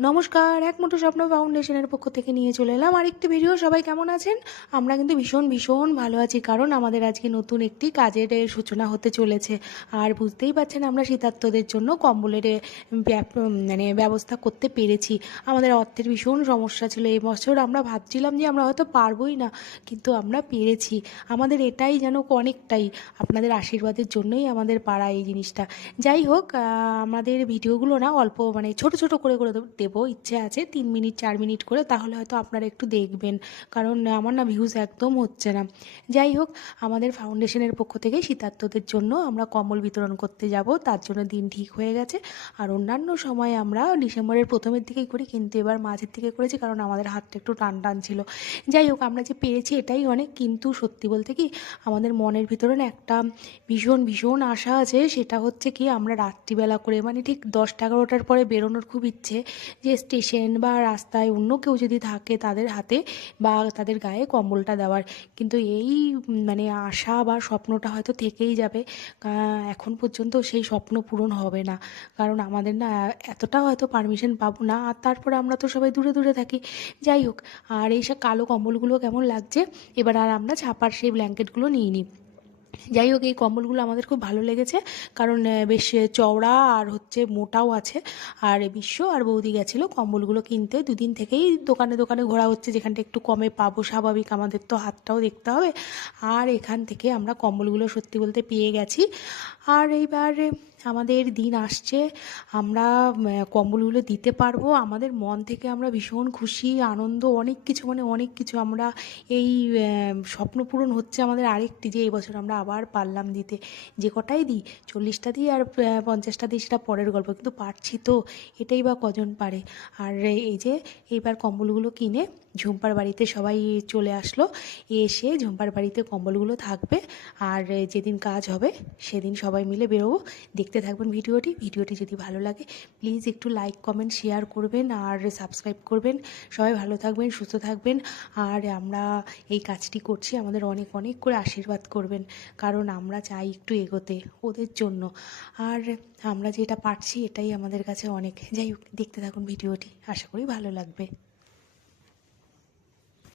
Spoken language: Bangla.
নমস্কার, এক মুঠো স্বপ্ন ফাউন্ডেশনের পক্ষ থেকে নিয়ে চলে এলাম আরেকটি ভিডিও। সবাই কেমন আছেন? আমরা কিন্তু ভীষণ ভীষণ ভালো আছি, কারণ আমাদের আজকে নতুন একটি কাজের সূচনা হতে চলেছে। আর বুঝতেই পারছেন আমরা শীতার্থদের জন্য কম্বলের মানে ব্যবস্থা করতে পেরেছি। আমাদের অর্থের ভীষণ সমস্যা ছিল এই বছর। আমরা ভাবছিলাম যে আমরা হয়তো পারবোই না, কিন্তু আমরা পেরেছি। আমাদের এটাই যেন অনেকটাই আপনাদের আশীর্বাদের জন্যই আমাদের পাড়া এই জিনিসটা। যাই হোক আমাদের ভিডিওগুলো না অল্প মানে ছোট ছোট করে করে দেব- দেবো, ইচ্ছে আছে তিন মিনিট, চার মিনিট করে, তাহলে হয়তো আপনারা একটু দেখবেন। কারণ আমার না ভিউজ একদম হচ্ছে না। যাই হোক, আমাদের ফাউন্ডেশনের পক্ষ থেকে শীতার্থদের জন্য আমরা কম্বল বিতরণ করতে যাব। তার জন্য দিন ঠিক হয়ে গেছে। আর অন্যান্য সময় আমরা ডিসেম্বরের প্রথমের দিকেই করি, কিন্তু এবার মাঝের দিকে করেছি, কারণ আমাদের হাতটা একটু টান টান ছিল। যাই হোক, আমরা যে পেরেছি এটাই অনেক, কিন্তু সত্যি বলতে কি, আমাদের মনের ভিতরে একটা ভীষণ ভীষণ আশা আছে। সেটা হচ্ছে কি, আমরা রাত্রিবেলা করে মানে ঠিক দশটা, এগারোটার পরে বেরোনোর খুব ইচ্ছে। যে স্টেশন বা রাস্তায় অন্য কেউ যদি থাকে তাদের হাতে বা তাদের গায়ে কম্বলটা দেওয়ার। কিন্তু এই মানে আশা বা স্বপ্নটা হয়তো থেকেই যাবে। এখন পর্যন্ত সেই স্বপ্ন পূরণ হবে না। কারণ আমাদের না, এতটা হয়তো পারমিশন পাবো না। আর তারপরে আমরা তো সবাই দূরে দূরে থাকি। যাই হোক, আর এই সব কালো কম্বলগুলো কেমন লাগছে? এবার আর আমরা ছাপার সেই ব্ল্যাঙ্কেটগুলো নিয়ে নিই। যাই হোক এই কম্বলগুলো আমাদের খুব ভালো লেগেছে। কারণ বেশ চওড়া আর হচ্ছে মোটাও আছে। আর বিশ্ব আর বৌদি গেছিল কম্বলগুলো কিনতে। দুদিন থেকেই দোকানে দোকানে ঘোরা হচ্ছে। যেখানটা একটু কমে পাবো, স্বাভাবিক। আমাদের তো হাতটাও দেখতে হবে। আর এখান থেকে আমরা কম্বলগুলো সত্যি বলতে পেয়ে গেছি। আর এইবার আমাদের দিন আসছে। আমরা কম্বলগুলো দিতে পারব। আমাদের মন থেকে আমরা ভীষণ খুশি, আনন্দ, অনেক কিছু মানে অনেক কিছু আমরা এই স্বপ্ন পূরণ হচ্ছে আমাদের আরেকটি, যে এই বছর আমরা আবার পারলাম দিতে। যে কটাই দিই, চল্লিশটা দিই আর পঞ্চাশটা দিই সেটা পরের গল্প, কিন্তু পারছি তো, এটাই বা কজন পারে। আর এই যে, এইবার কম্বলগুলো কিনে ঝুম্পার বাড়িতে সবাই চলে আসলো, এসে ঝুম্পার বাড়িতে কম্বলগুলো থাকবে, আর যেদিন কাজ হবে, সেদিন সবাই মিলে বেরোবো। দেখতে থাকবেন ভিডিওটি ভিডিওটি যদি ভালো লাগে প্লিজ একটু লাইক কমেন্ট শেয়ার করবেন আর সাবস্ক্রাইব করবেন। সবাই ভালো থাকবেন, সুস্থ থাকবেন, আর আমরা এই কাজটি করছি, আমাদের অনেক অনেক করে আশীর্বাদ করবেন। কারণ আমরা চাই একটু এগোতে ওদের জন্য। আর আমরা যেটা পারছি এটাই আমাদের কাছে অনেক। যাই হোক, দেখতে থাকুন ভিডিওটি। আশা করি ভালো লাগবে।